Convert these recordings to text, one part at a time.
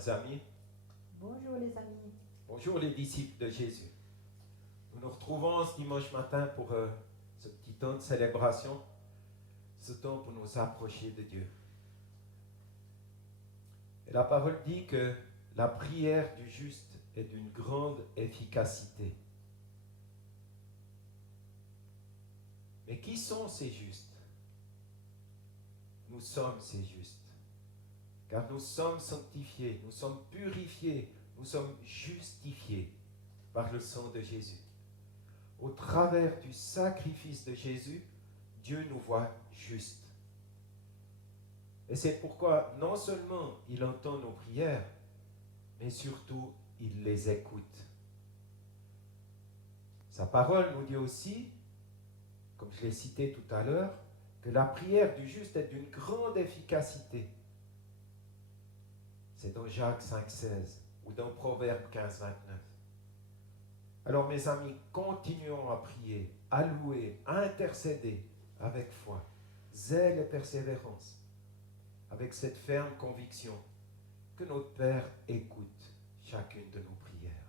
chers amis. Bonjour les amis. Bonjour les disciples de Jésus. Nous nous retrouvons ce dimanche matin pour ce petit temps de célébration, ce temps pour nous approcher de Dieu. Et la parole dit que la prière du juste est d'une grande efficacité. Mais qui sont ces justes? Nous sommes ces justes. Car nous sommes sanctifiés, nous sommes purifiés, nous sommes justifiés par le sang de Jésus. Au travers du sacrifice de Jésus, Dieu nous voit justes. Et c'est pourquoi non seulement il entend nos prières, mais surtout il les écoute. Sa parole nous dit aussi, comme je l'ai cité tout à l'heure, que la prière du juste est d'une grande efficacité. C'est dans Jacques 5,16 ou dans Proverbe 15,29. Alors mes amis, continuons à prier, à louer, à intercéder avec foi, zèle et persévérance, avec cette ferme conviction que notre Père écoute chacune de nos prières.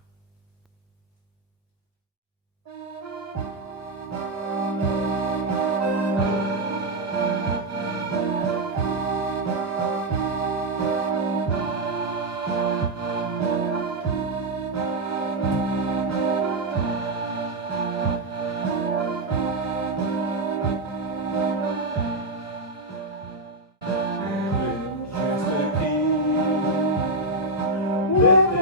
Le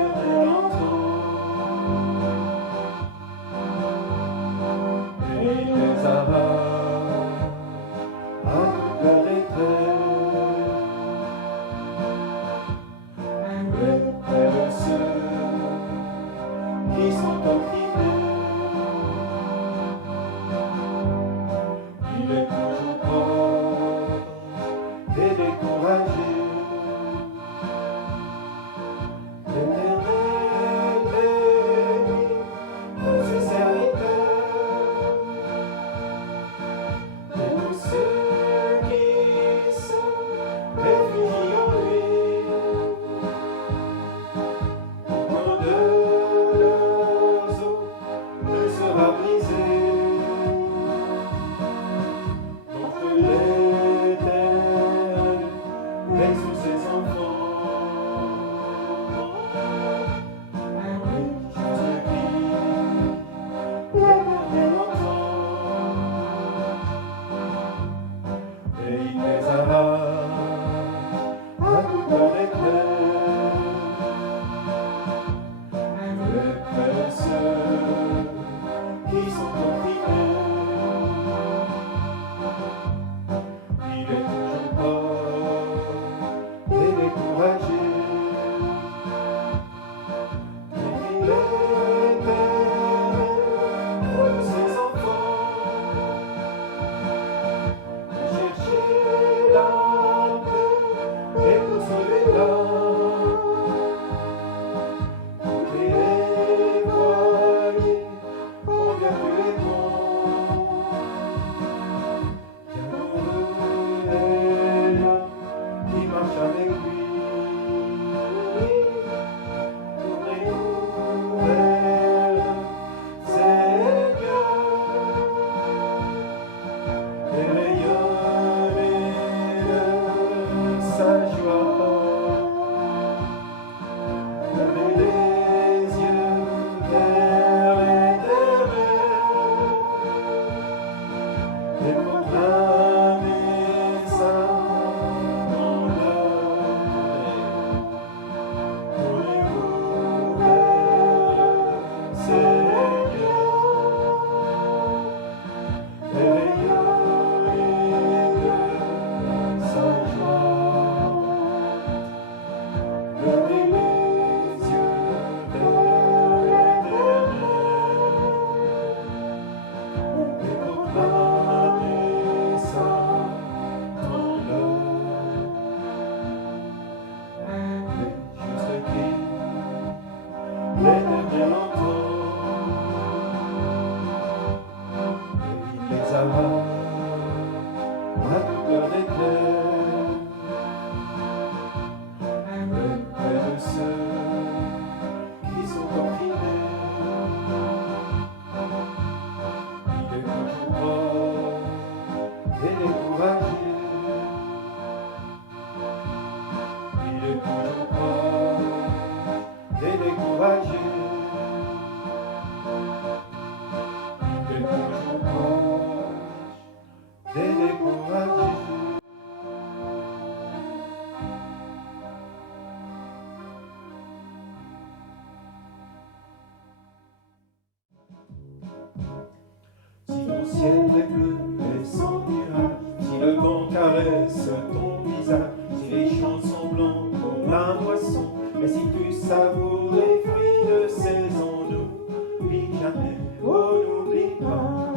ciel est bleu et sans nuage, si le vent caresse ton visage, si les champs sont blancs pour la moisson, et si tu savoures les fruits de saison, n'oublie jamais, oh n'oublie pas.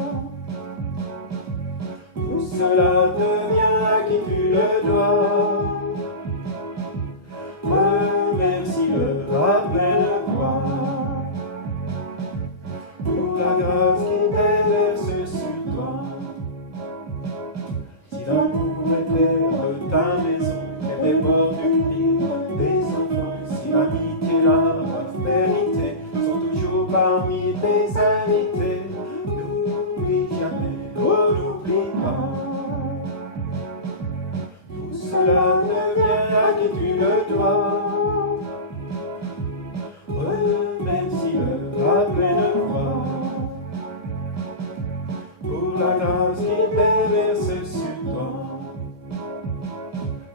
Tout cela devient à qui tu le dois. Remercie-le à pleine voix pour la grâce qui déverse sur toi. Si l'amour éclaire ta maison et déborde du pire des enfants, si l'amitié et la prospérité sont toujours parmi tes invités, n'oublie jamais, oh n'oublie pas. Tout cela devient à qui tu le dois. Remercie-le à pleine voix pour la grâce qui déverse sur toi.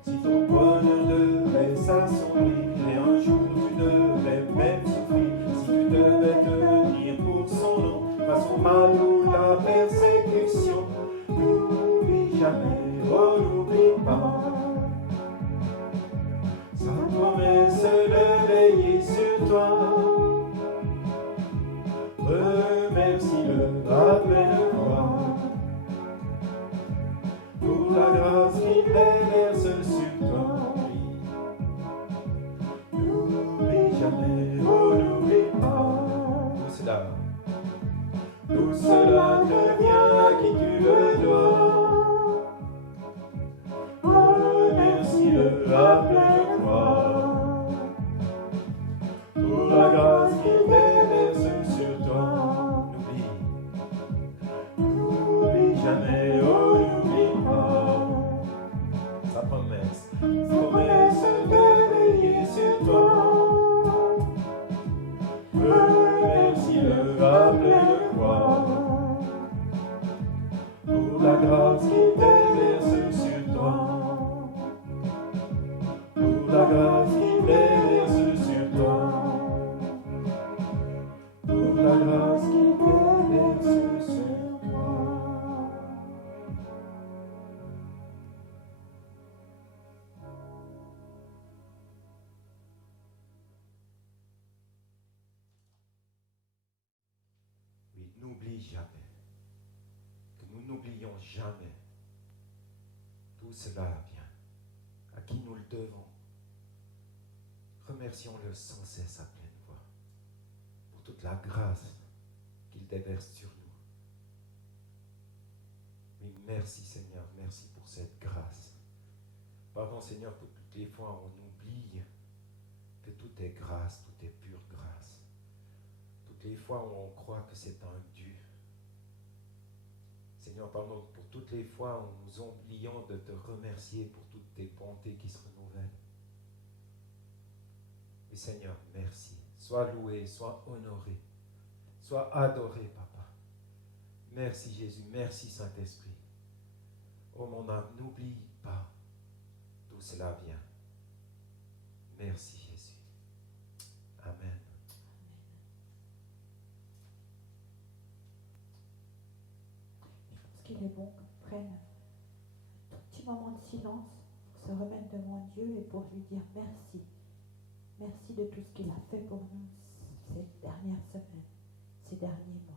Si ton bonheur devait s'assombrir et un jour tu devais même souffrir, si tu devais tenir pour son nom face au mal ou la persécution, n'oublie jamais, oh n'oublie pas sa promesse de veiller sur toi. Remercie-le à pleine voix pour la grâce qui déverse sur toi. N'oublie jamais, oh n'oublie pas. Tout cela devient à qui tu le dois. Remercie-le à pleine voix pour la grâce qui déverse sur toi. N'oublie jamais, oh n'oublie pas sa promesse de veiller sur toi. Remercie-le à pleine voix pour la grâce qui déverse sur toi. Pour la grâce qui déverse sur toi. Pour la grâce qui déverse sur toi. Oui, n'oublie jamais, que nous n'oublions jamais tout cela vient, à qui nous le devons. Remercions-le sans cesse à pleine voix pour toute la grâce qu'il déverse sur nous. Oui, merci Seigneur, merci pour cette grâce. Pardon Seigneur pour toutes les fois où on oublie que tout est grâce, tout est pure grâce. Toutes les fois où on croit que c'est un dû. Seigneur, pardon pour toutes les fois où nous oublions de te remercier pour toutes tes bontés qui se renouvellent. Oui Seigneur, merci. Sois loué, sois honoré, sois adoré, Papa. Merci Jésus, merci Saint-Esprit. Oh mon âme, n'oublie pas d'où cela vient. Merci Jésus. Amen. Je pense qu'il est bon qu'on prenne un tout petit moment de silence pour se remettre devant Dieu et pour lui dire merci. Merci de tout ce qu'il a fait pour nous ces dernières semaines, ces derniers mois.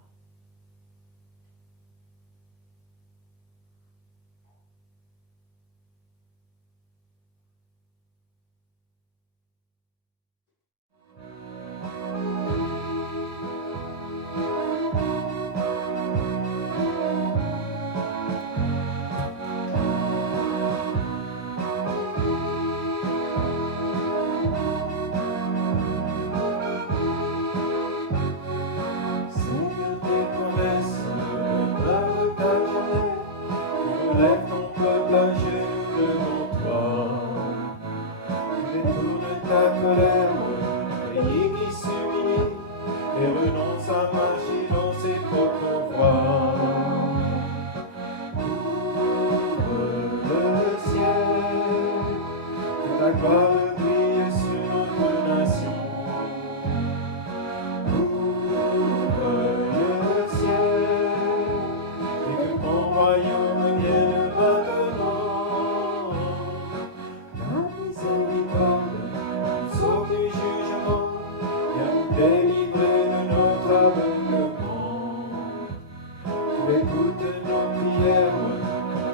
prière,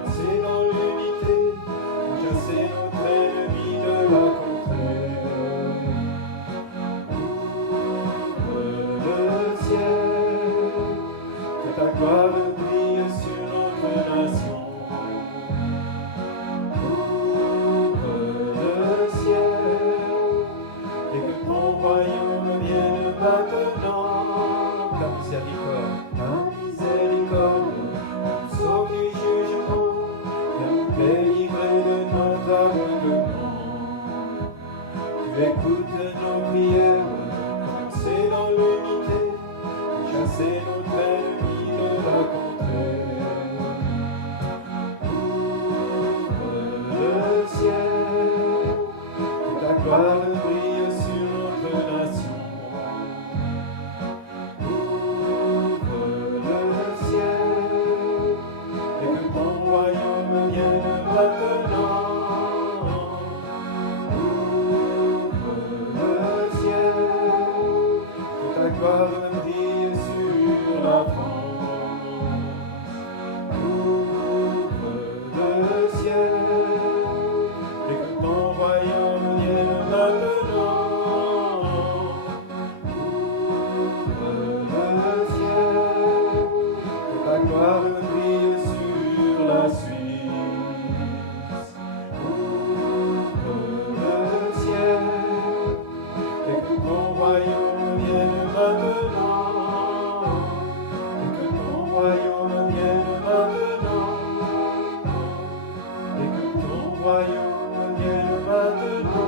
c'est dans l'unité, chasser notre ennemi de la contrée. Ouvre le ciel, que ta gloire brille sur notre nation. Ouvre le ciel, et que ton royaume vienne maintenant. Ta miséricorde, nous sauve du jugement, viens nous délivrer de notre aveuglement. Tu écoutes nos prières, c'est dans l'unité, chasser notre ennemi de la contrée. Ouvre le ciel, que ta gloire brille sur notre nation. Ouvre le ciel, et que ton royaume vienne maintenant. Ouvre le ciel, que ta gloire brille sur la France. Ouvre le ciel, et que ton royaume vienne maintenant. Ouvre le ciel, que ta gloire brille sur la Suisse. Ouvre le ciel, et que ton royaume vienne maintenant. Et que ton royaume vienne maintenant. Et que ton royaume vienne maintenant.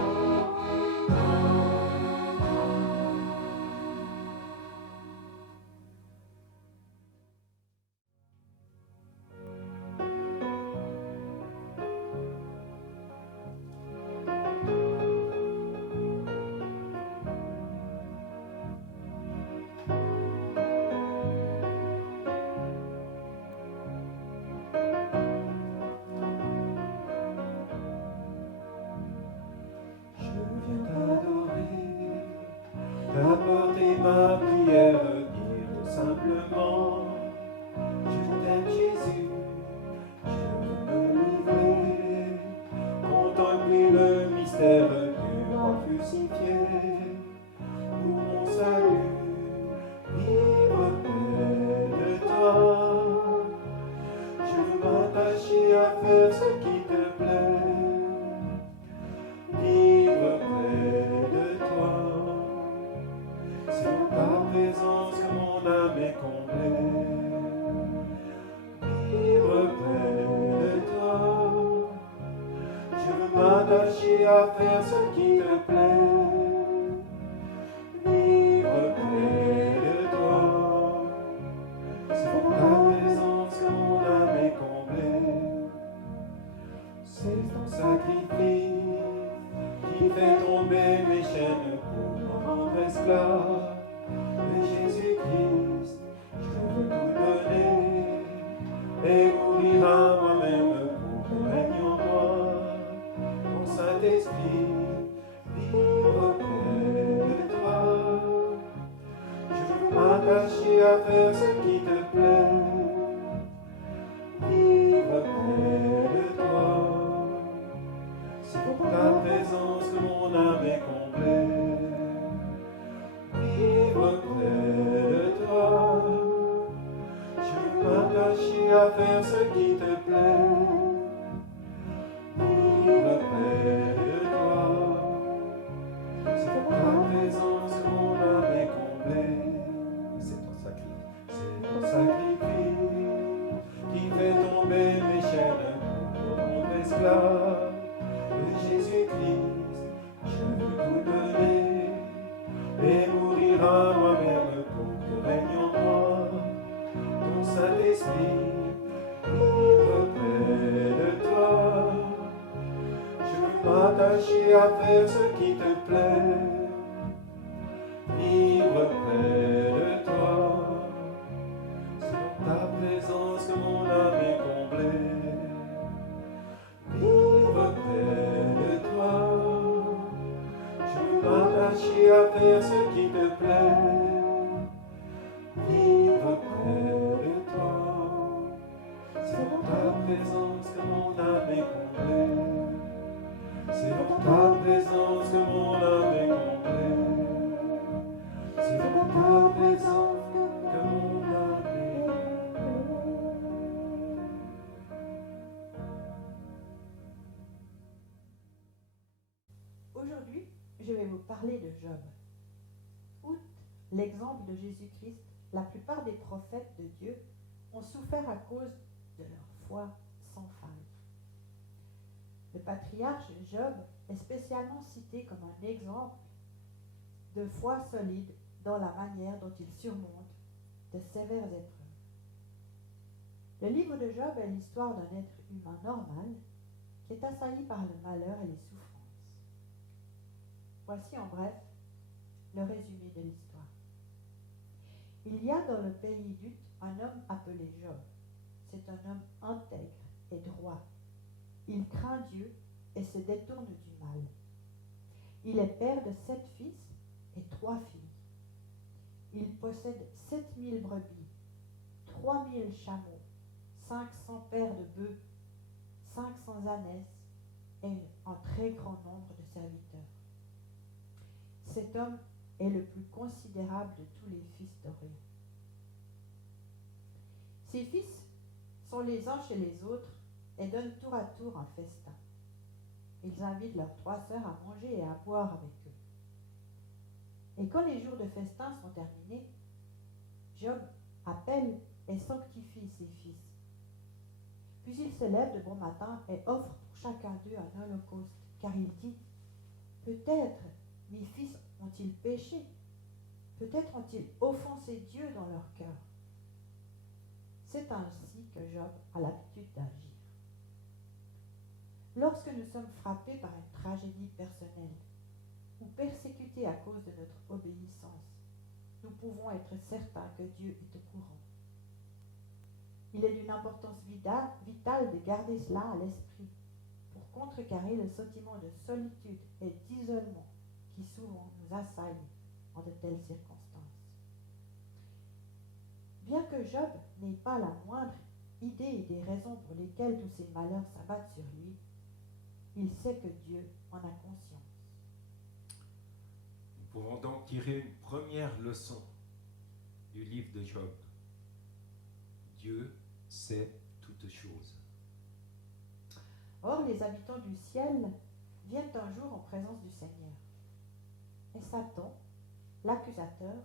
Je viens t'adorer, t'apporter ma prière, dire tout simplement, je t'aime Jésus, je veux me livrer, contempler le mystère du roi crucifié, pour mon salut, vivre près de toi. Je veux m'attacher à faire ce qui te plaît. Vivre près de toi, c'est dans ta présence que mon âme est comblée. Vivre près de toi, je veux m'attacher à faire ce qui te plaît. Vivre près de toi, c'est dans ta présence que mon âme est comblée. C'est ton sacrifice qui fait tomber mes chaînes pour me rendre esclave de Jésus-Christ. Je veux tout donner et mourir à moi-même pour que règne en moi ton Saint-Esprit. Vivre près de toi, je veux m'attacher à faire ce qui te plaît. Vivre près de toi, c'est pour ta présence que mon âme est comblée. Vivre près de toi, je veux m'attacher à faire ce qui te plaît. Vivre près de toi, c'est pour ta présence que mon âme est comblée. C'est ton sacrifice qui fait tomber mes chaînes pour mon esclave de Jésus-Christ. Je veux tout donner et mourir à moi-même pour que règne en moi ton Saint-Esprit. Vivre près de toi, je veux m'attacher à faire ce qui te plaît. Vivre près de toi, c'est dans ta présence que mon âme est comblée. Vivre près de toi, je veux m'attacher à faire ce qui te plaît. Vivre près de toi, c'est dans présence que mon âme est comblée. C'est dans ta présence que mon âme est comblée. C'est dans ta présence que mon âme est comblée. Aujourd'hui, je vais vous parler de Job. Outre l'exemple de Jésus-Christ, la plupart des prophètes de Dieu ont souffert à cause de leur foi sans faille. Le patriarche Job est spécialement cité comme un exemple de foi solide dans la manière dont il surmonte de sévères épreuves. Le livre de Job est l'histoire d'un être humain normal qui est assailli par le malheur et les souffrances. Voici en bref le résumé de l'histoire. Il y a dans le pays d'Ut un homme appelé Job. C'est un homme intègre et droit. Il craint Dieu et se détourne du mal. Il est père de 7 fils et 3 filles. Il possède 7000 brebis, 3000 chameaux, 500 paires de bœufs, 500 ânesses et un très grand nombre de serviteurs. Cet homme est le plus considérable de tous les fils d'Orient. Ses fils sont les uns chez les autres et donnent tour à tour un festin. Ils invitent leurs 3 sœurs à manger et à boire avec eux. Et quand les jours de festin sont terminés, Job appelle et sanctifie ses fils. Puis il se lève de bon matin et offre pour chacun d'eux un holocauste, car il dit « Peut-être mes fils ont-ils péché, peut-être ont-ils offensé Dieu dans leur cœur. » C'est ainsi que Job a l'habitude d'agir. Lorsque nous sommes frappés par une tragédie personnelle ou persécutés à cause de notre obéissance, nous pouvons être certains que Dieu est au courant. Il est d'une importance vitale de garder cela à l'esprit pour contrecarrer le sentiment de solitude et d'isolement qui souvent nous assaille en de telles circonstances. Bien que Job n'ait pas la moindre idée des raisons pour lesquelles tous ces malheurs s'abattent sur lui, il sait que Dieu en a conscience. Nous pouvons donc tirer une première leçon du livre de Job. Dieu sait toutes choses. Or, les habitants du ciel viennent un jour en présence du Seigneur. Et Satan, l'accusateur,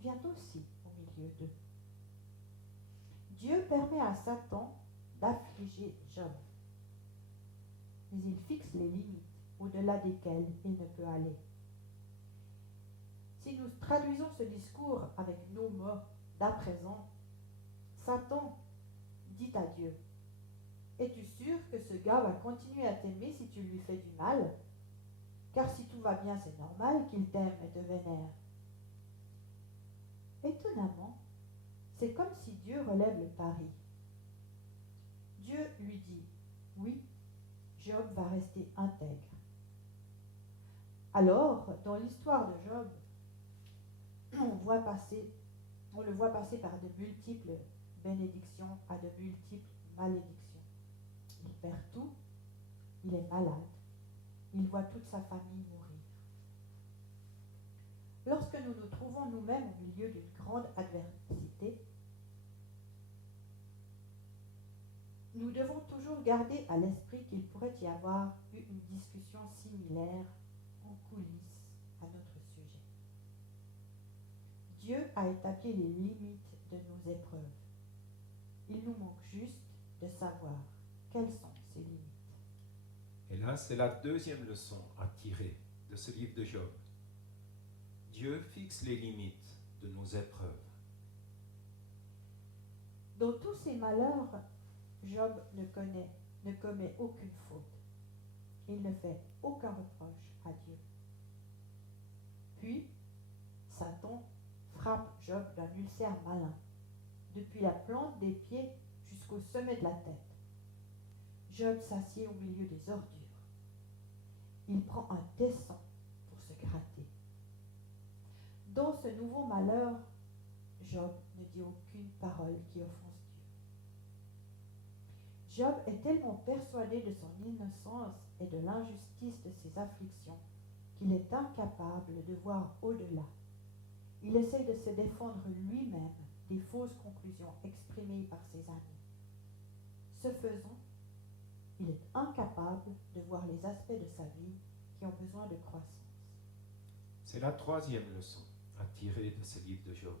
vient aussi au milieu d'eux. Dieu permet à Satan d'affliger Job. Mais il fixe les limites au-delà desquelles il ne peut aller. Si nous traduisons ce discours avec nos mots d'à présent, Satan dit à Dieu « Es-tu sûr que ce gars va continuer à t'aimer si tu lui fais du mal? Car si tout va bien, c'est normal qu'il t'aime et te vénère. » Étonnamment, c'est comme si Dieu relève le pari. Dieu lui dit « Oui, Job va rester intègre. » Alors, dans l'histoire de Job, on le voit passer par de multiples bénédictions à de multiples malédictions. Il perd tout, il est malade, il voit toute sa famille mourir. Lorsque nous nous trouvons nous-mêmes au milieu d'une grande adversité, nous devons toujours garder à l'esprit qu'il pourrait y avoir eu une discussion similaire en coulisses à notre sujet. Dieu a établi les limites de nos épreuves. Il nous manque juste de savoir quelles sont ces limites. Et là, c'est la deuxième leçon à tirer de ce livre de Job. Dieu fixe les limites de nos épreuves. Dans tous ces malheurs, Job ne commet aucune faute. Il ne fait aucun reproche à Dieu. Puis, Satan frappe Job d'un ulcère malin, depuis la plante des pieds jusqu'au sommet de la tête. Job s'assied au milieu des ordures. Il prend un tesson pour se gratter. Dans ce nouveau malheur, Job ne dit aucune parole qui offense Job est tellement persuadé de son innocence et de l'injustice de ses afflictions qu'il est incapable de voir au-delà. Il essaie de se défendre lui-même des fausses conclusions exprimées par ses amis. Ce faisant, il est incapable de voir les aspects de sa vie qui ont besoin de croissance. C'est la troisième leçon à tirer de ce livre de Job.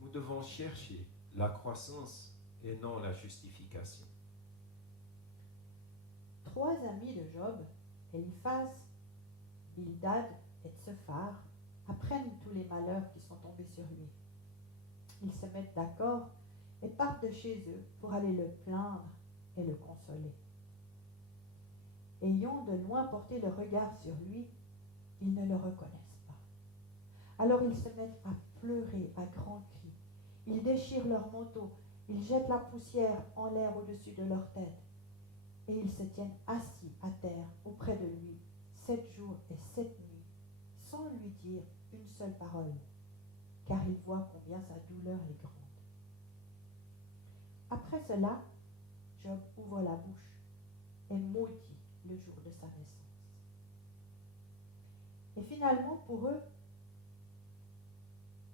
Nous devons chercher la croissance et non la justification. 3 amis de Job, Eliphaz, Bildad et Tsephar, apprennent tous les malheurs qui sont tombés sur lui. Ils se mettent d'accord et partent de chez eux pour aller le plaindre et le consoler. Ayant de loin porté le regard sur lui, ils ne le reconnaissent pas. Alors ils se mettent à pleurer à grands cris. Ils déchirent leurs manteaux, ils jettent la poussière en l'air au-dessus de leur tête. Et ils se tiennent assis à terre auprès de lui 7 jours et 7 nuits, sans lui dire une seule parole, car ils voient combien sa douleur est grande. Après cela, Job ouvre la bouche et maudit le jour de sa naissance. Et finalement, pour eux,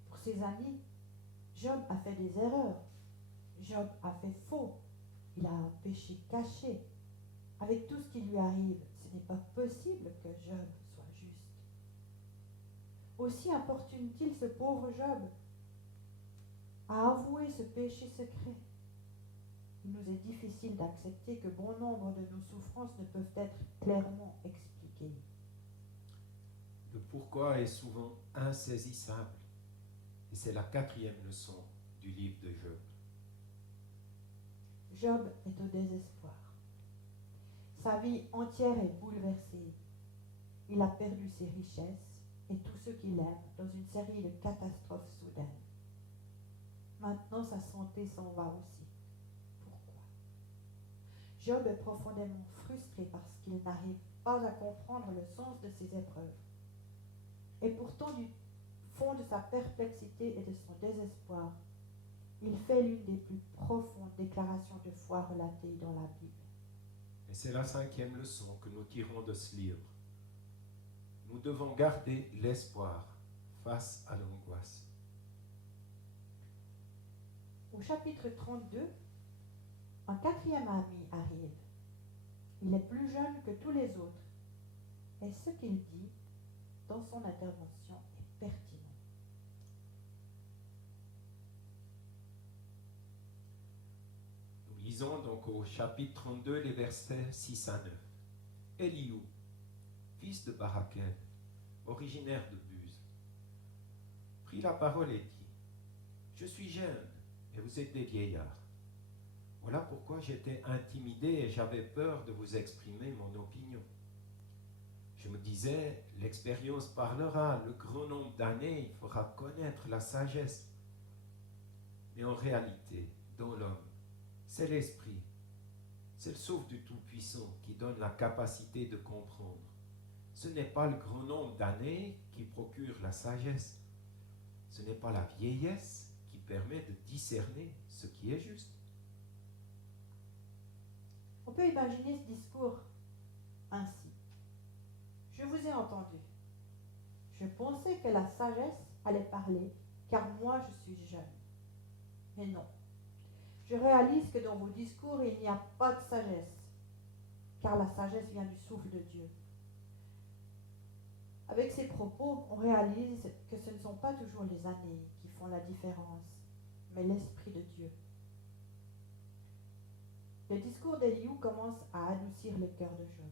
pour ses amis, Job a fait des erreurs. Job a fait faux. Il a un péché caché. Avec tout ce qui lui arrive, ce n'est pas possible que Job soit juste. Aussi importune-t-il ce pauvre Job à avouer ce péché secret. Il nous est difficile d'accepter que bon nombre de nos souffrances ne peuvent être clairement expliquées. Le pourquoi est souvent insaisissable. Et c'est la 4e leçon du livre de Job. Job est au désespoir. Sa vie entière est bouleversée. Il a perdu ses richesses et tout ce qu'il aime dans une série de catastrophes soudaines. Maintenant, sa santé s'en va aussi. Pourquoi? Job est profondément frustré parce qu'il n'arrive pas à comprendre le sens de ses épreuves. Et pourtant, du fond de sa perplexité et de son désespoir, il fait l'une des plus profondes déclarations de foi relatées dans la Bible. Et c'est la 5e leçon que nous tirons de ce livre. Nous devons garder l'espoir face à l'angoisse. Au chapitre 32, un 4e ami arrive. Il est plus jeune que tous les autres. Et ce qu'il dit dans son intervention est pertinent. Nous lisons donc au chapitre 32 les versets 6 à 9. Eliou, fils de Barakel, originaire de Buz, prit la parole et dit: Je suis jeune et vous êtes des vieillards. Voilà pourquoi j'étais intimidé et j'avais peur de vous exprimer mon opinion. Je me disais, l'expérience parlera, le grand nombre d'années fera connaître la sagesse. Mais en réalité, dans l'homme, c'est l'esprit, c'est le souffle du Tout-Puissant qui donne la capacité de comprendre. Ce n'est pas le grand nombre d'années qui procure la sagesse. Ce n'est pas la vieillesse qui permet de discerner ce qui est juste. On peut imaginer ce discours ainsi. Je vous ai entendu. Je pensais que la sagesse allait parler, car moi je suis jeune. Mais non. Je réalise que dans vos discours, il n'y a pas de sagesse, car la sagesse vient du souffle de Dieu. Avec ces propos, on réalise que ce ne sont pas toujours les années qui font la différence, mais l'Esprit de Dieu. Le discours d'Eliou commence à adoucir le cœur de Job.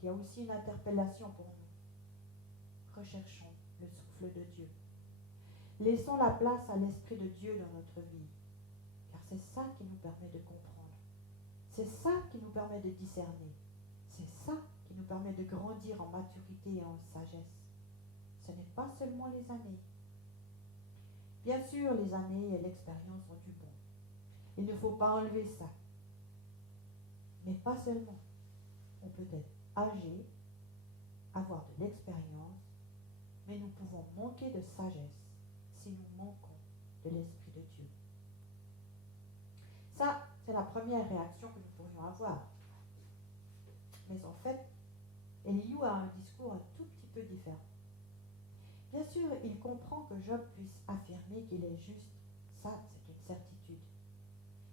Il y a aussi une interpellation pour nous. Recherchons le souffle de Dieu. Laissons la place à l'Esprit de Dieu dans notre vie, car c'est ça qui nous permet de comprendre. C'est ça qui nous permet de discerner. C'est ça qui nous permet de grandir en maturité et en sagesse. Ce n'est pas seulement les années. Bien sûr, les années et l'expérience ont du bon. Il ne faut pas enlever ça. Mais pas seulement. On peut être âgé, avoir de l'expérience, mais nous pouvons manquer de sagesse si nous manquons de l'Esprit de Dieu. Ça, C'est la première réaction que nous pourrions avoir. Mais en fait, Elihu a un discours un tout petit peu différent. Bien sûr, il comprend que Job puisse affirmer qu'il est juste. Ça, c'est une certitude.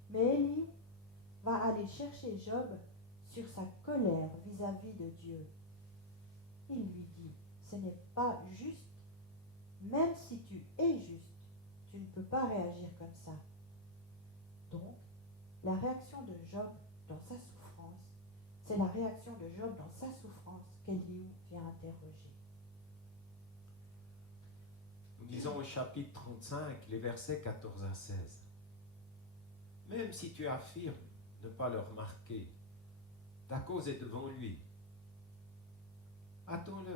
Mais Élie va aller chercher Job sur sa colère vis-à-vis de Dieu. Il lui dit, ce n'est pas juste, même si tu es juste, tu ne peux pas réagir comme ça. Donc, la réaction de Job dans sa souffrance, c'est la réaction de Job dans sa souffrance qu'Élihu vient interroger. Nous lisons au chapitre 35, les versets 14 à 16. Même si tu affirmes ne pas le remarquer, ta cause est devant lui. Attends-le.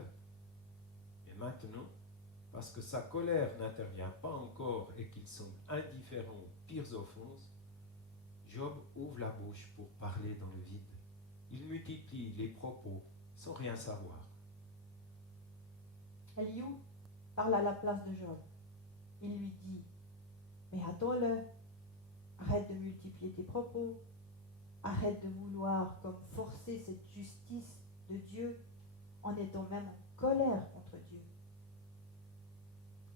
Et maintenant, parce que sa colère n'intervient pas encore et qu'ils sont indifférents aux pires offenses, Job ouvre la bouche pour parler dans le vide. Il multiplie les propos sans rien savoir. Elihu parle à la place de Job. Il lui dit, mais attends-le, arrête de multiplier tes propos, arrête de vouloir comme forcer cette justice de Dieu en étant même en colère contre Dieu.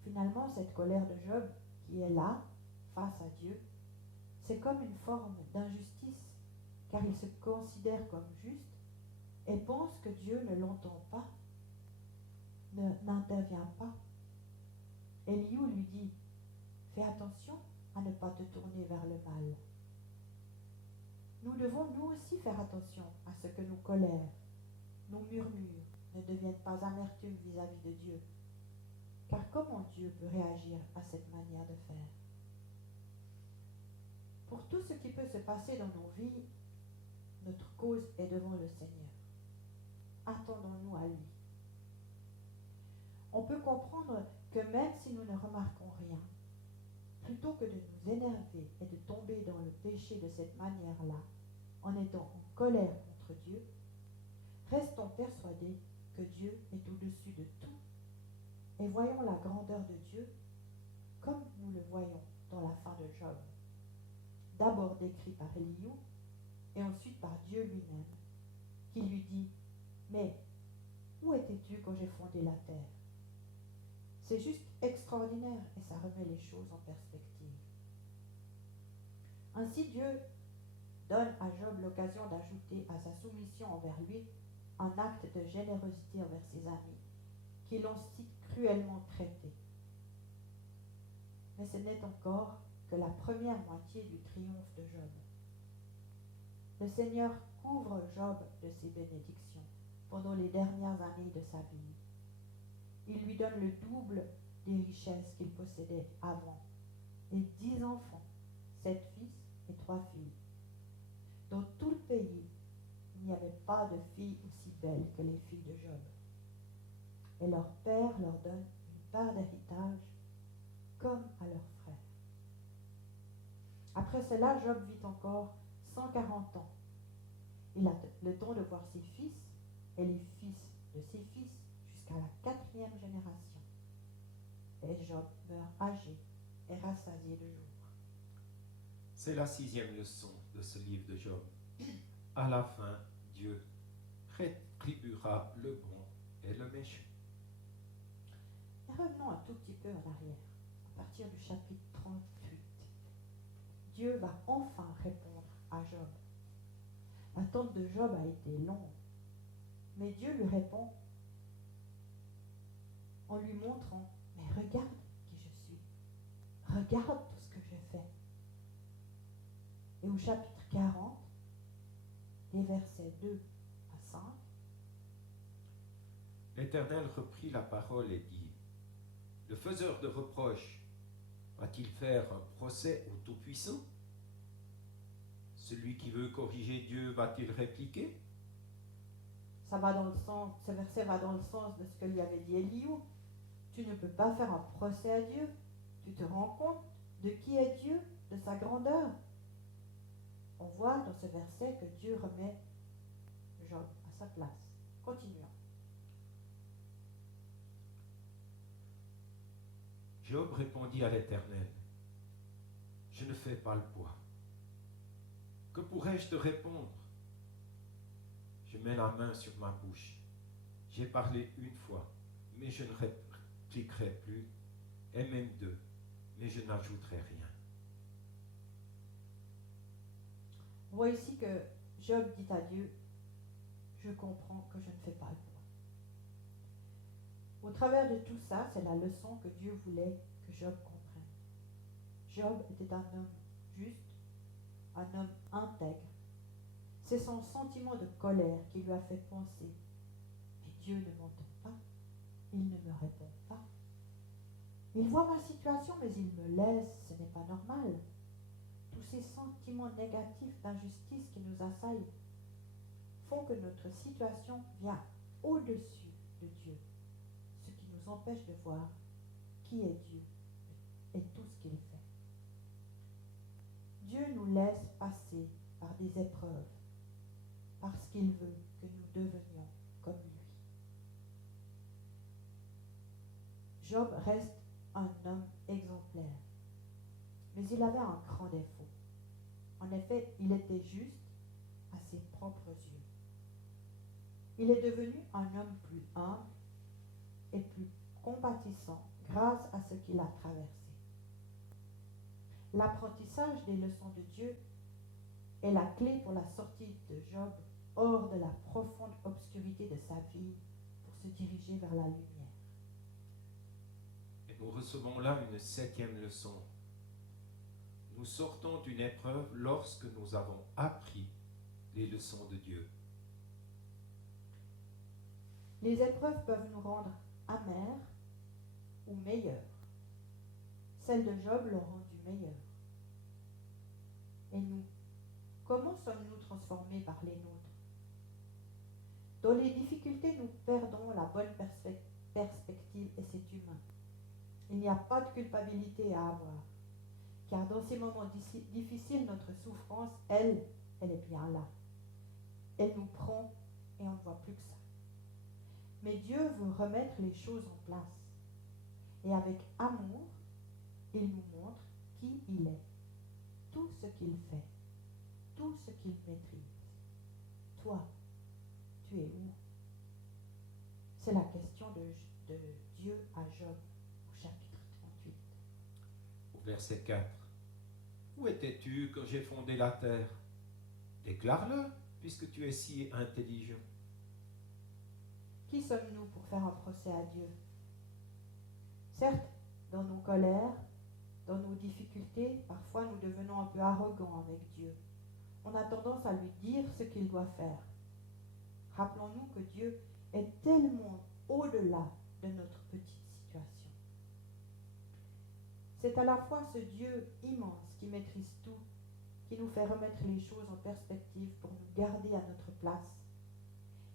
Finalement, cette colère de Job qui est là, face à Dieu, c'est comme une forme d'injustice, car il se considère comme juste et pense que Dieu ne l'entend pas, n'intervient pas. Elihu lui dit, fais attention à ne pas te tourner vers le mal. Nous devons nous aussi faire attention à ce que nos colères, nos murmures ne deviennent pas amertume vis-à-vis de Dieu. Car comment Dieu peut réagir à cette manière de faire? Pour tout ce qui peut se passer dans nos vies, notre cause est devant le Seigneur. Attendons-nous à lui. On peut comprendre que même si nous ne remarquons rien, plutôt que de nous énerver et de tomber dans le péché de cette manière-là, en étant en colère contre Dieu, restons persuadés que Dieu est au-dessus de tout et voyons la grandeur de Dieu comme nous le voyons dans la fin de Job. D'abord décrit par Elihu et ensuite par Dieu lui-même, qui lui dit « Mais où étais-tu quand j'ai fondé la terre ?» C'est juste extraordinaire et ça remet les choses en perspective. Ainsi Dieu donne à Job l'occasion d'ajouter à sa soumission envers lui un acte de générosité envers ses amis, qui l'ont si cruellement traité. Mais ce n'est encore que la première moitié du triomphe de Job. Le Seigneur couvre Job de ses bénédictions pendant les dernières années de sa vie. Il lui donne le double des richesses qu'il possédait avant, et 10 enfants, 7 fils et 3 filles. Dans tout le pays, il n'y avait pas de filles aussi belles que les filles de Job. Et leur père leur donne une part d'héritage comme à leurs frères. Après cela, Job vit encore 140 ans. Il a le temps de voir ses fils et les fils de ses fils jusqu'à la 4e génération. Et Job meurt âgé et rassasié de jour. C'est la 6e leçon de ce livre de Job. À la fin, Dieu rétribuera le bon et le méchant. Et revenons un tout petit peu en arrière, à partir du chapitre 38. Dieu va enfin répondre à Job. L'attente de Job a été longue, mais Dieu lui répond en lui montrant, mais regarde qui je suis, regarde tout ce que j'ai fait. Et au chapitre 40, les versets 2 à 5, L'Éternel reprit la parole et dit, le faiseur de reproches va-t-il faire un procès au Tout-Puissant? Celui qui veut corriger Dieu va-t-il répliquer? ce verset va dans le sens de ce que lui avait dit Elihu. Tu ne peux pas faire un procès à Dieu. Tu te rends compte de qui est Dieu, de sa grandeur. On voit dans ce verset que Dieu remet Job à sa place. Continuons. Job répondit à l'Éternel, je ne fais pas le poids. Que pourrais-je te répondre? Je mets la main sur ma bouche. J'ai parlé une fois, mais je ne répliquerai plus, et même deux, mais je n'ajouterai rien. On voit ici que Job dit à Dieu, je comprends que je ne fais pas le poids. Au travers de tout ça, c'est la leçon que Dieu voulait que Job comprenne. Job était un homme juste, un homme intègre. C'est son sentiment de colère qui lui a fait penser, mais Dieu ne m'entend pas, il ne me répond pas. Il voit ma situation, mais il me laisse, ce n'est pas normal. Tous ces sentiments négatifs d'injustice qui nous assaillent font que notre situation vient au-dessus de Dieu, ce qui nous empêche de voir qui est Dieu et tout ce qu'il fait. Dieu nous laisse passer par des épreuves parce qu'il veut que nous devenions comme lui. Job reste un homme exemplaire, mais il avait un grand défaut. En effet, il était juste à ses propres yeux. Il est devenu un homme plus humble et plus compatissant grâce à ce qu'il a traversé. L'apprentissage des leçons de Dieu est la clé pour la sortie de Job hors de la profonde obscurité de sa vie pour se diriger vers la lumière. Et nous recevons là une 7e leçon. Nous sortons d'une épreuve lorsque nous avons appris les leçons de Dieu. Les épreuves peuvent nous rendre amers ou meilleurs. Celles de Job l'ont rendu meilleur. Et nous, comment sommes-nous transformés par les nôtres? Dans les difficultés, nous perdons la bonne perspective et c'est humain. Il n'y a pas de culpabilité à avoir, car dans ces moments difficiles, notre souffrance, elle est bien là. Elle nous prend et on ne voit plus que ça. Mais Dieu veut remettre les choses en place. Et avec amour, il nous montre qui il est, tout ce qu'il fait, tout ce qu'il maîtrise. Toi, tu es où? C'est la question de Dieu à Job au chapitre 38. Au verset 4. Où étais-tu quand j'ai fondé la terre? Déclare-le, puisque tu es si intelligent. Qui sommes-nous pour faire un procès à Dieu? Certes, dans nos colères, dans nos difficultés, parfois nous devenons un peu arrogants avec Dieu. On a tendance à lui dire ce qu'il doit faire. Rappelons-nous que Dieu est tellement au-delà de notre petite situation. C'est à la fois ce Dieu immense qui maîtrise tout, qui nous fait remettre les choses en perspective pour nous garder à notre place.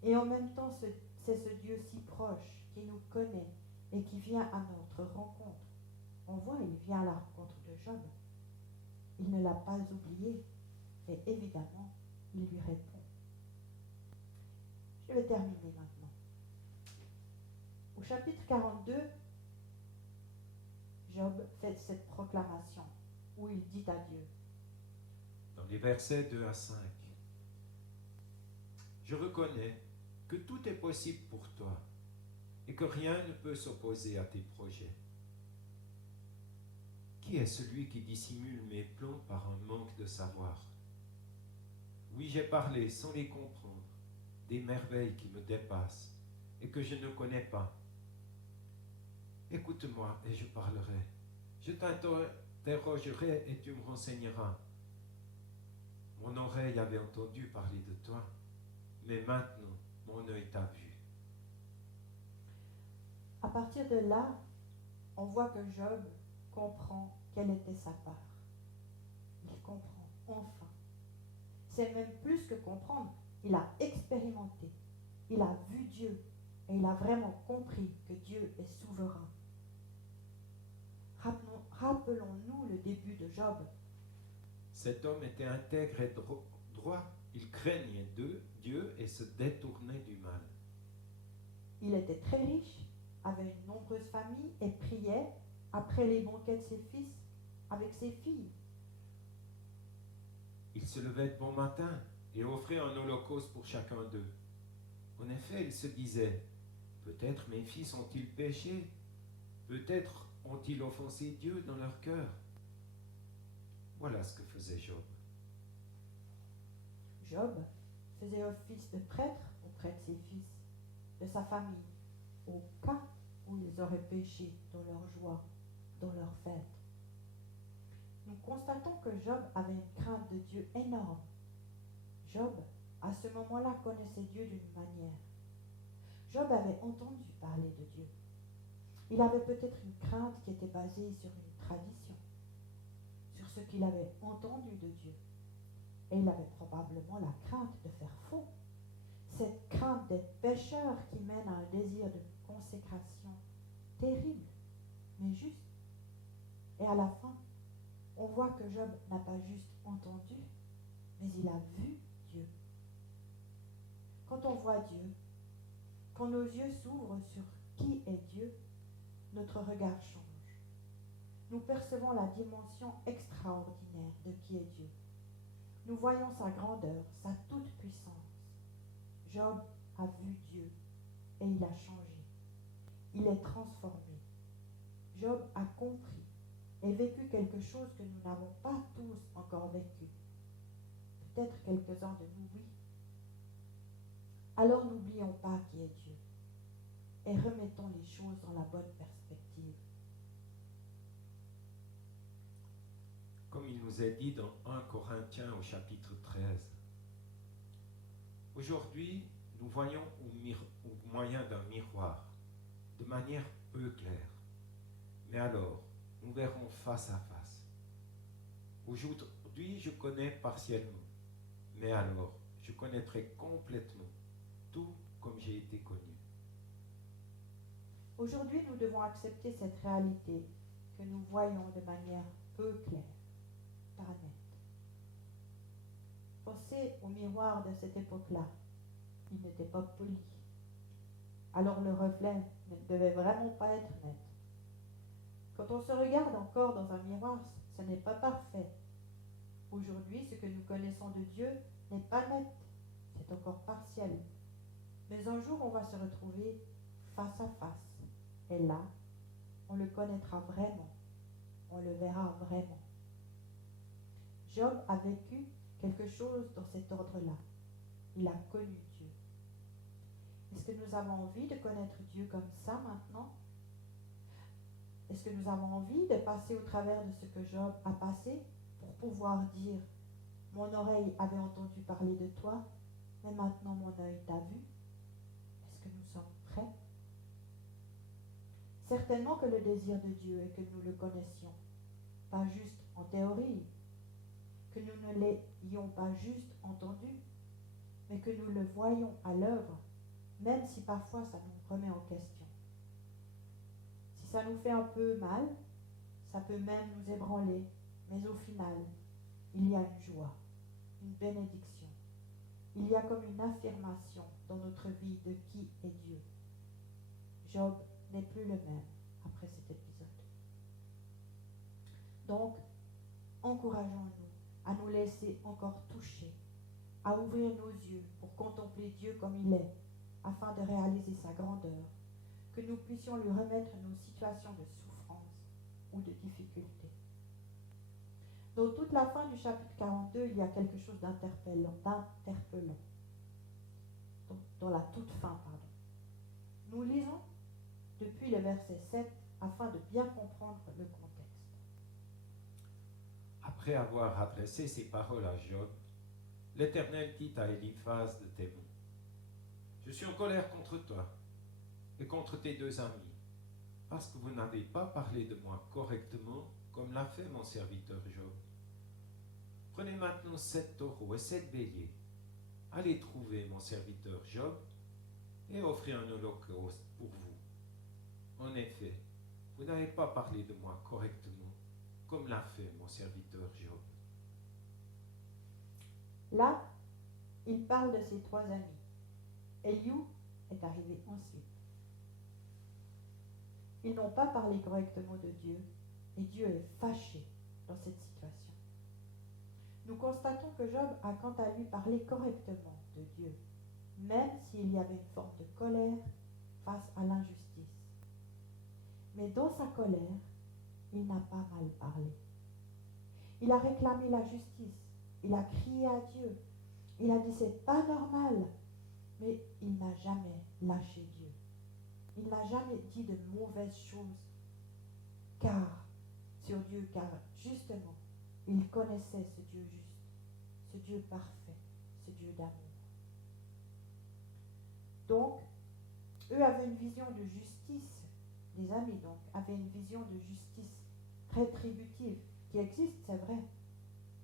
Et en même temps, c'est ce Dieu si proche, qui nous connaît et qui vient à notre rencontre. On voit, il vient à la rencontre de Job. Il ne l'a pas oublié, et évidemment, il lui répond. Je vais terminer maintenant. Au chapitre 42, Job fait cette proclamation où il dit à Dieu. Dans les versets 2 à 5. Je reconnais que tout est possible pour toi et que rien ne peut s'opposer à tes projets. Qui est celui qui dissimule mes plans par un manque de savoir? Oui, j'ai parlé sans les comprendre, des merveilles qui me dépassent et que je ne connais pas. Écoute-moi et je parlerai. Je t'interrogerai et tu me renseigneras. Mon oreille avait entendu parler de toi, mais maintenant, mon œil t'a vu. À partir de là, on voit que Job comprend quelle était sa part. Il comprend, enfin. C'est même plus que comprendre, il a expérimenté, il a vu Dieu et il a vraiment compris que Dieu est souverain. Rappelons-nous le début de Job. Cet homme était intègre et droit. Il craignait Dieu et se détournait du mal. Il était très riche, avait une nombreuse famille et priait après les banquets de ses fils avec ses filles. Il se levait de bon matin et offrait un holocauste pour chacun d'eux. En effet, il se disait, peut-être mes fils ont-ils péché, peut-être ont-ils offensé Dieu dans leur cœur. Voilà ce que faisait Job. Job faisait office de prêtre auprès de ses fils, de sa famille, au cas où ils auraient péché dans leur joie, dans leur fête. Nous constatons que Job avait une crainte de Dieu énorme. Job, à ce moment-là, connaissait Dieu d'une manière. Job avait entendu parler de Dieu. Il avait peut-être une crainte qui était basée sur une tradition, sur ce qu'il avait entendu de Dieu. Et il avait probablement la crainte de faire faux. Cette crainte d'être pécheur qui mène à un désir de consécration terrible, mais juste. Et à la fin, on voit que Job n'a pas juste entendu, mais il a vu Dieu. Quand on voit Dieu, quand nos yeux s'ouvrent sur qui est Dieu, notre regard change. Nous percevons la dimension extraordinaire de qui est Dieu. Nous voyons sa grandeur, sa toute-puissance. Job a vu Dieu et il a changé. Il est transformé. Job a compris et vécu quelque chose que nous n'avons pas tous encore vécu. Peut-être quelques-uns de nous, oui. Alors n'oublions pas qui est Dieu et remettons les choses dans la bonne perspective. Comme il nous est dit dans 1 Corinthiens au chapitre 13. Aujourd'hui, nous voyons au moyen d'un miroir, de manière peu claire. Mais alors, nous verrons face à face. Aujourd'hui, je connais partiellement, mais alors, je connaîtrai complètement, tout comme j'ai été connu. Aujourd'hui, nous devons accepter cette réalité que nous voyons de manière peu claire, pas nette. Pensez au miroir de cette époque-là. Il n'était pas poli. Alors le reflet ne devait vraiment pas être net. Quand on se regarde encore dans un miroir, ce n'est pas parfait. Aujourd'hui, ce que nous connaissons de Dieu n'est pas net, c'est encore partiel. Mais un jour, on va se retrouver face à face. Et là, on le connaîtra vraiment, on le verra vraiment. Job a vécu quelque chose dans cet ordre-là. Il a connu Dieu. Est-ce que nous avons envie de connaître Dieu comme ça maintenant? Est-ce que nous avons envie de passer au travers de ce que Job a passé pour pouvoir dire « Mon oreille avait entendu parler de toi, mais maintenant mon œil t'a vu ». Est-ce que nous sommes prêts? Certainement que le désir de Dieu est que nous le connaissions, pas juste en théorie, que nous ne l'ayons pas juste entendu, mais que nous le voyons à l'œuvre, même si parfois ça nous remet en question. Si ça nous fait un peu mal, ça peut même nous ébranler, mais au final, il y a une joie, une bénédiction. Il y a comme une affirmation dans notre vie de qui est Dieu. Job n'est plus le même après cet épisode. Donc, encourageons-nous à nous laisser encore toucher, à ouvrir nos yeux pour contempler Dieu comme il est, afin de réaliser sa grandeur, que nous puissions lui remettre nos situations de souffrance ou de difficulté. Dans toute la fin du chapitre 42, il y a quelque chose d'interpellant. Dans la toute fin, pardon. Nous lisons depuis le verset 7 afin de bien comprendre le contexte. Après avoir adressé ces paroles à Job, l'Éternel dit à Eliphaz de Théman, « Je suis en colère contre toi et contre tes deux amis, parce que vous n'avez pas parlé de moi correctement comme l'a fait mon serviteur Job. Prenez maintenant 7 taureaux et 7 béliers. Allez trouver mon serviteur Job et offrez un holocauste pour vous. En effet, vous n'avez pas parlé de moi correctement comme l'a fait mon serviteur Job. » Là, il parle de ses 3 amis. Eliou est arrivé ensuite. Ils n'ont pas parlé correctement de Dieu et Dieu est fâché dans cette situation. Nous constatons que Job a quant à lui parlé correctement de Dieu, même s'il y avait une forme de colère face à l'injustice. Mais dans sa colère, il n'a pas mal parlé. Il a réclamé la justice, il a crié à Dieu, il a dit c'est pas normal, mais il n'a jamais lâché Dieu. Il n'a jamais dit de mauvaises choses sur Dieu, car justement, il connaissait ce Dieu juste, ce Dieu parfait, ce Dieu d'amour. Donc, eux avaient une vision de justice, les amis donc, avaient une vision de justice rétributive, qui existe, c'est vrai,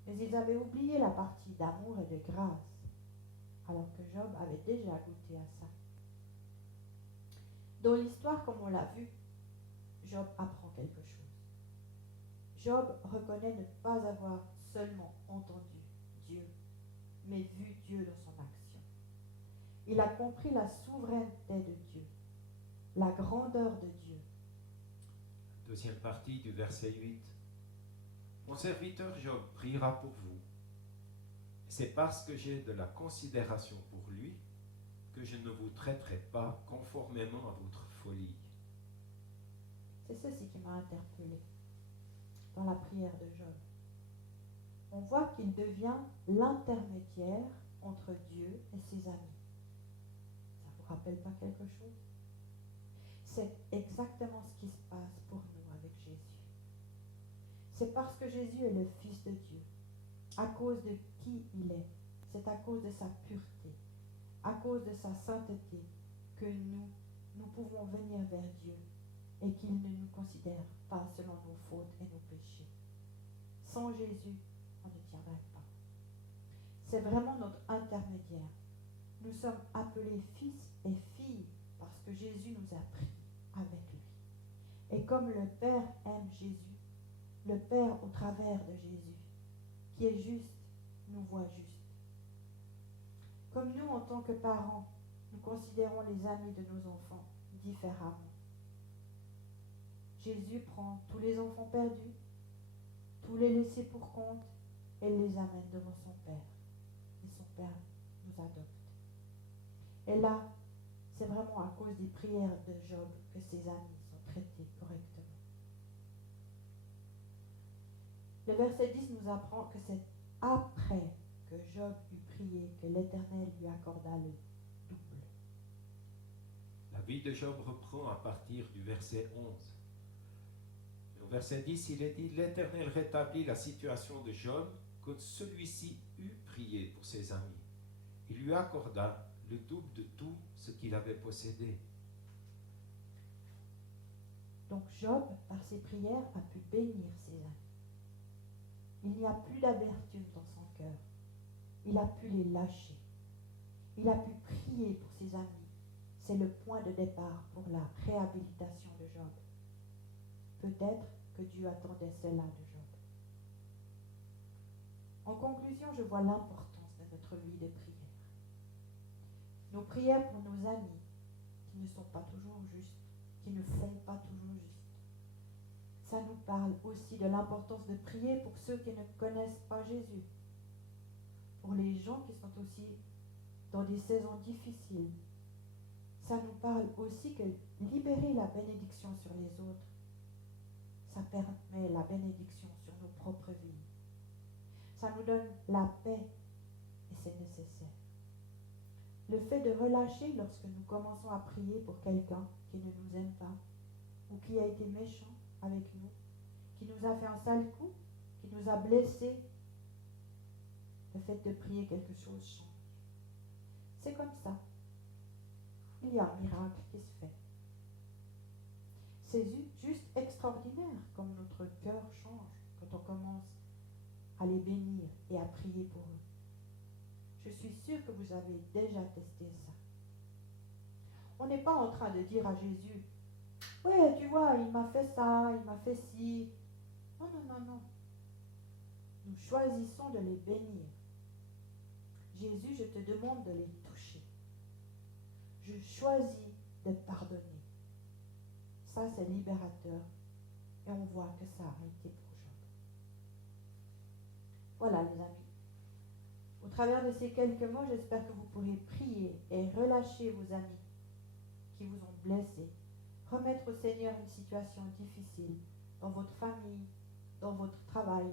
mais ils avaient oublié la partie d'amour et de grâce, alors que Job avait déjà goûté à ça. Dans l'histoire, comme on l'a vu, Job apprend quelque chose. Job reconnaît ne pas avoir seulement entendu Dieu, mais vu Dieu dans son action. Il a compris la souveraineté de Dieu, la grandeur de Dieu. Deuxième partie du verset 8. Mon serviteur Job priera pour vous. C'est parce que j'ai de la considération pour lui que je ne vous traiterai pas conformément à votre folie. C'est ceci qui m'a interpellée dans la prière de Job. On voit qu'il devient l'intermédiaire entre Dieu et ses amis. Ça ne vous rappelle pas quelque chose? C'est exactement ce qui se passe pour nous avec Jésus. C'est parce que Jésus est le Fils de Dieu, à cause de qui il est, c'est à cause de sa pureté, à cause de sa sainteté, que nous pouvons venir vers Dieu et qu'il ne nous considère pas selon nos fautes et nos péchés. Sans Jésus, on ne tiendrait pas. C'est vraiment notre intermédiaire. Nous sommes appelés fils et filles parce que Jésus nous a pris avec lui. Et comme le Père aime Jésus, le Père au travers de Jésus, qui est juste, nous voit juste. Comme nous, en tant que parents, nous considérons les amis de nos enfants différemment. Jésus prend tous les enfants perdus, tous les laissés pour compte, et les amène devant son Père. Et son Père nous adopte. Et là, c'est vraiment à cause des prières de Job que ses amis sont traités correctement. Le verset 10 nous apprend que c'est après que Job eut prié que l'Éternel lui accorda le double. La vie de Job reprend à partir du verset 11. Au verset 10, il est dit « L'Éternel rétablit la situation de Job quand celui-ci eut prié pour ses amis. Il lui accorda le double de tout ce qu'il avait possédé. » Donc Job, par ses prières, a pu bénir ses amis. Il n'y a plus d'amertume dans son cœur. Il a pu les lâcher. Il a pu prier pour ses amis. C'est le point de départ pour la réhabilitation de Job. Peut-être que Dieu attendait cela de Job. En conclusion, je vois l'importance de notre vie de prière. Nos prières pour nos amis qui ne sont pas toujours justes, qui ne font pas toujours juste. Ça nous parle aussi de l'importance de prier pour ceux qui ne connaissent pas Jésus, pour les gens qui sont aussi dans des saisons difficiles. Ça nous parle aussi que libérer la bénédiction sur les autres, ça permet la bénédiction sur nos propres vies. Ça nous donne la paix et c'est nécessaire. Le fait de relâcher lorsque nous commençons à prier pour quelqu'un qui ne nous aime pas ou qui a été méchant avec nous, qui nous a fait un sale coup, qui nous a blessés, le fait de prier quelque chose change. C'est comme ça. Il y a un miracle qui se fait. C'est juste extraordinaire comme notre cœur change quand on commence à les bénir et à prier pour eux. Je suis sûre que vous avez déjà testé ça. On n'est pas en train de dire à Jésus, « Ouais, tu vois, il m'a fait ça, il m'a fait ci. » Non, non, non, non. Nous choisissons de les bénir. Jésus, je te demande de les toucher. Je choisis de pardonner. Ça, c'est libérateur. Et on voit que ça a été pour Job. Voilà, les amis. Au travers de ces quelques mots, j'espère que vous pourrez prier et relâcher vos amis qui vous ont blessé. Remettre au Seigneur une situation difficile dans votre famille, dans votre travail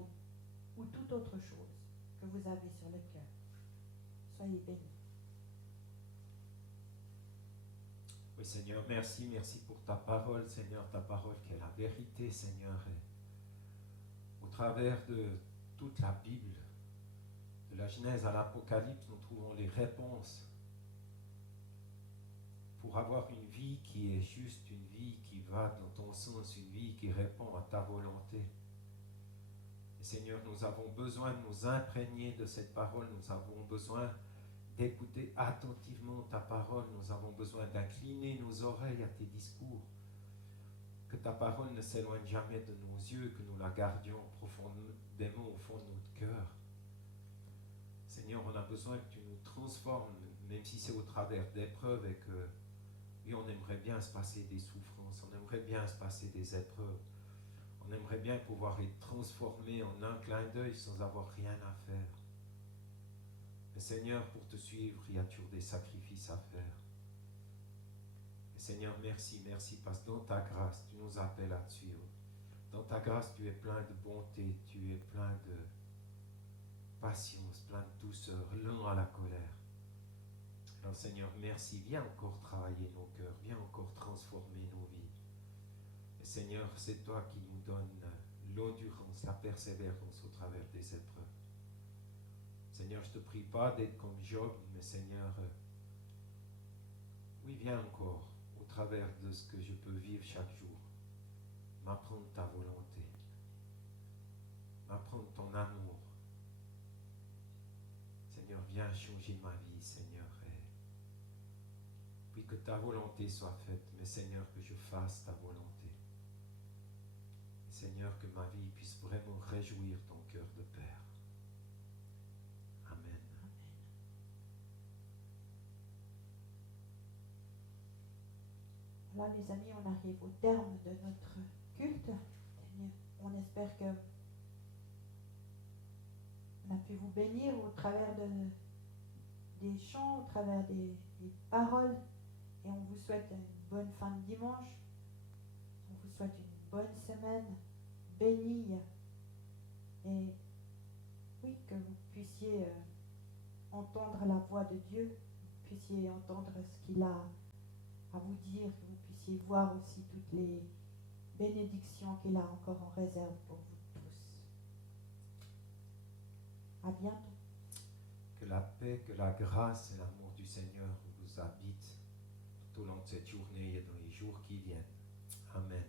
ou toute autre chose que vous avez sur le cœur. Soyez bénis. Oui, Seigneur, merci pour ta parole, Seigneur, ta parole qui est la vérité, Seigneur. Et au travers de toute la Bible, de la Genèse à l'Apocalypse, nous trouvons les réponses pour avoir une vie qui est juste, une vie qui va dans ton sens, une vie qui répond à ta volonté. Et Seigneur, nous avons besoin de nous imprégner de cette parole, nous avons besoin d'écouter attentivement ta parole, nous avons besoin d'incliner nos oreilles à tes discours, que ta parole ne s'éloigne jamais de nos yeux, que nous la gardions profondément au fond de notre cœur. Seigneur, on a besoin que tu nous transformes, même si c'est au travers d'épreuves et que, oui, on aimerait bien se passer des souffrances, on aimerait bien se passer des épreuves, on aimerait bien pouvoir être transformé en un clin d'œil sans avoir rien à faire. Mais Seigneur, pour te suivre, il y a toujours des sacrifices à faire. Et Seigneur, merci parce que dans ta grâce, tu nous appelles à te suivre. Dans ta grâce, tu es plein de bonté, tu es plein de patience, plein de douceur, lent à la colère. Alors Seigneur, merci, viens encore travailler nos cœurs, viens encore transformer nos vies. Et Seigneur, c'est toi qui nous donnes l'endurance, la persévérance au travers des épreuves. Seigneur, je ne te prie pas d'être comme Job, mais Seigneur, oui, viens encore au travers de ce que je peux vivre chaque jour, m'apprendre ta volonté, m'apprendre ton amour. Seigneur, viens changer ma vie, Seigneur, et puis que ta volonté soit faite, mais Seigneur, que je fasse ta volonté. Et Seigneur, que ma vie puisse vraiment réjouir ton cœur de Père. Amen. Voilà les amis, on arrive au terme de notre culte. On espère que on a pu vous bénir au travers des chants, au travers des paroles. Et on vous souhaite une bonne fin de dimanche. On vous souhaite une bonne semaine bénie. Et oui, que vous puissiez entendre la voix de Dieu, que vous puissiez entendre ce qu'il a à vous dire, que vous puissiez voir aussi toutes les bénédictions qu'il a encore en réserve pour vous tous. À bientôt. Que la paix, que la grâce et l'amour du Seigneur vous habitent tout au long de cette journée et dans les jours qui viennent. Amen.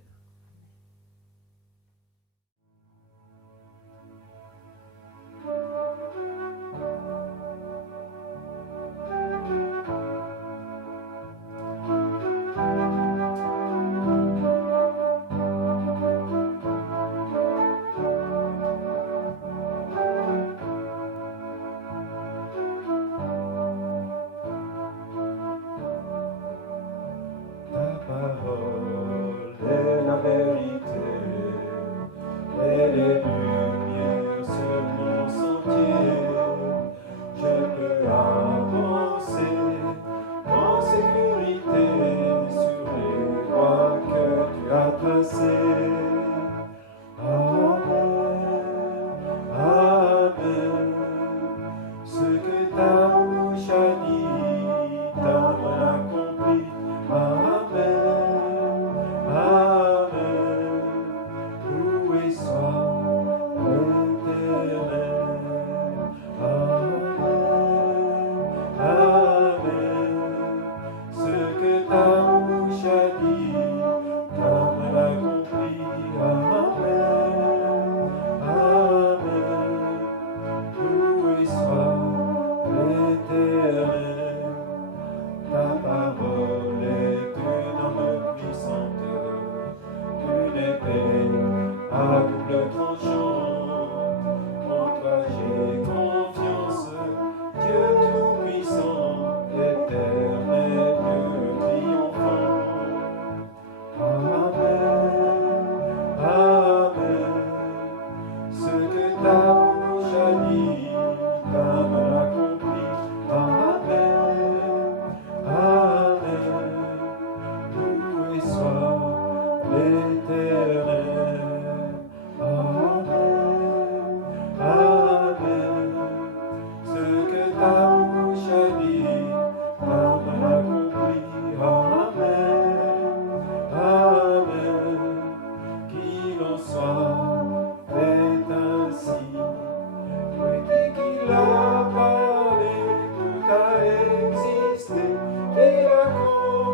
existé, qu'il a